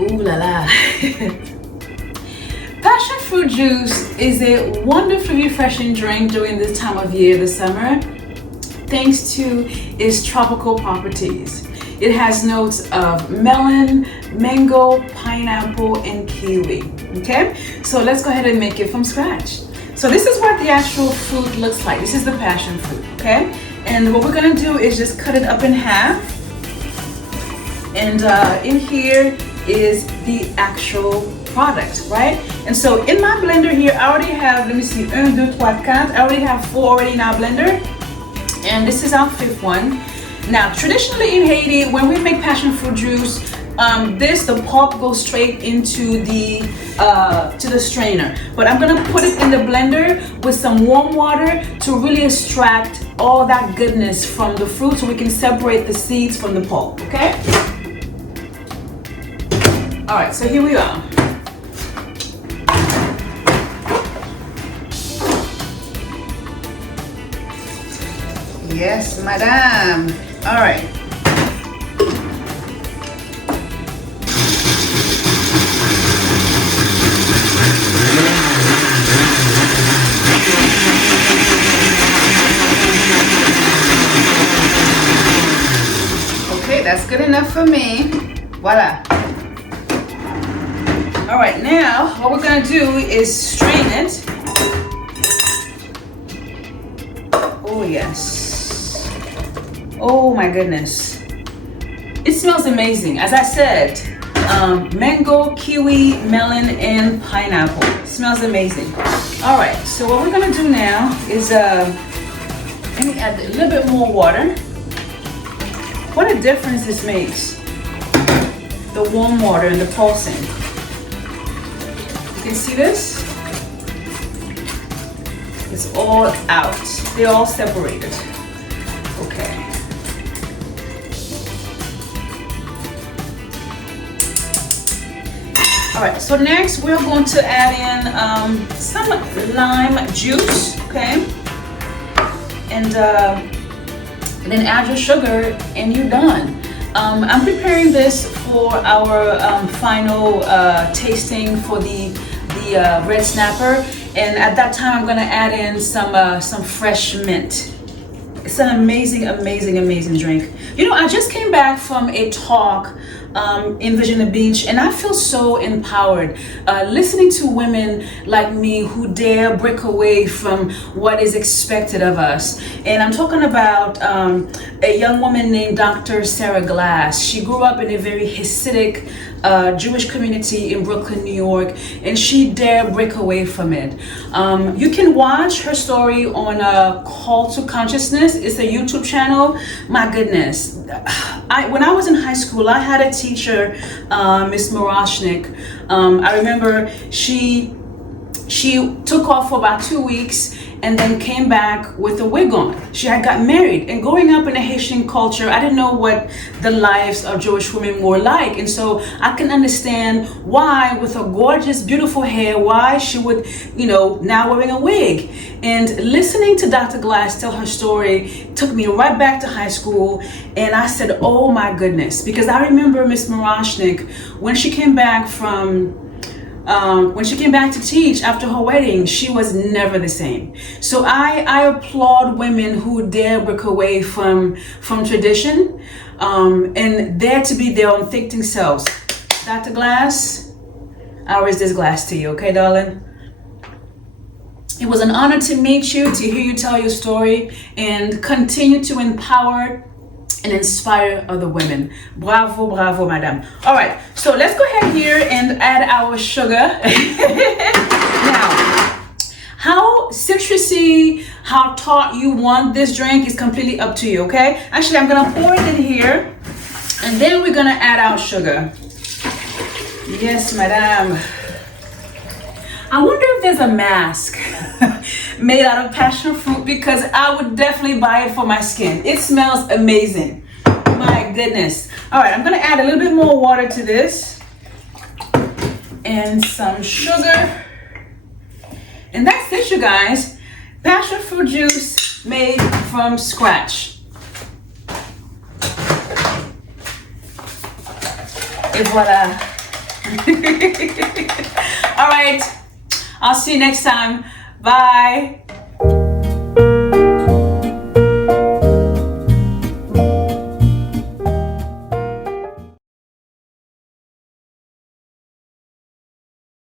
Ooh la la. Passion fruit juice is a wonderfully refreshing drink during this time of year, the summer, thanks to its tropical properties. It has notes of melon, mango, pineapple, and kiwi. Okay, so let's go ahead and make it from scratch. So this is what the actual fruit looks like. This is the passion fruit, okay? And what we're gonna do is just cut it up in half. And in here is the actual product, right? And so in my blender here, I already have, let me see, 1, 2, 3, 4. I already have 4 already in our blender. And this is our 5th one. Now, traditionally in Haiti, when we make passion fruit juice, the pulp goes straight into the to the strainer. But I'm gonna put it in the blender with some warm water to really extract all that goodness from the fruit, so we can separate the seeds from the pulp. Okay. All right. So here we are. Yes, madame. All right. Okay, that's good enough for me. Voila. All right, now what we're gonna do is strain it. Oh yes. Oh my goodness. It smells amazing. As I said, mango, kiwi, melon, and pineapple. It smells amazing. All right, so what we're gonna do now is let me add a little bit more water. What a difference this makes. The warm water and the pulsing. You can see this? It's all out. They're all separated. Okay. All right, so next we're going to add in some lime juice, okay? And then add your sugar and you're done. I'm preparing this for our final tasting for the red snapper. And at that time, I'm gonna add in some fresh mint. It's an amazing, amazing, amazing drink. You know, I just came back from a talk in Virginia Beach, and I feel so empowered listening to women like me who dare break away from what is expected of us. And I'm talking about a young woman named Dr. Sarah Glass. She grew up in a very Hasidic Jewish community in Brooklyn, New York, and she dared break away from it. You can watch her story on Call to Consciousness. It's a YouTube channel. My goodness. When I was in high school, I had a teacher, Miss Morashnik. I remember she took off for about 2 weeks and then came back with a wig on. She had got married, and growing up in a Haitian culture, I didn't know what the lives of Jewish women were like. And so I can understand why, with her gorgeous, beautiful hair, why she would, now wearing a wig. And listening to Dr. Glass tell her story took me right back to high school. And I said, oh my goodness, because I remember Miss Morashnik, when she came back to teach after her wedding, she was never the same. So I applaud women who dare break away from tradition and dare to be their authentic selves. Dr. Glass, I raise this glass to you, okay, darling? It was an honor to meet you, to hear you tell your story, and continue to empower and inspire other women. Bravo, bravo, madame. All right, so let's go ahead here and add our sugar. Now, how citrusy, how tart you want this drink is completely up to you, okay? Actually, I'm gonna pour it in here, and then we're gonna add our sugar. Yes, madame. I wonder if there's a mask made out of passion fruit, because I would definitely buy it for my skin. It smells amazing. My goodness. All right, I'm gonna add a little bit more water to this and some sugar. And that's it, you guys. Passion fruit juice made from scratch. Et voila. All right. I'll see you next time. Bye.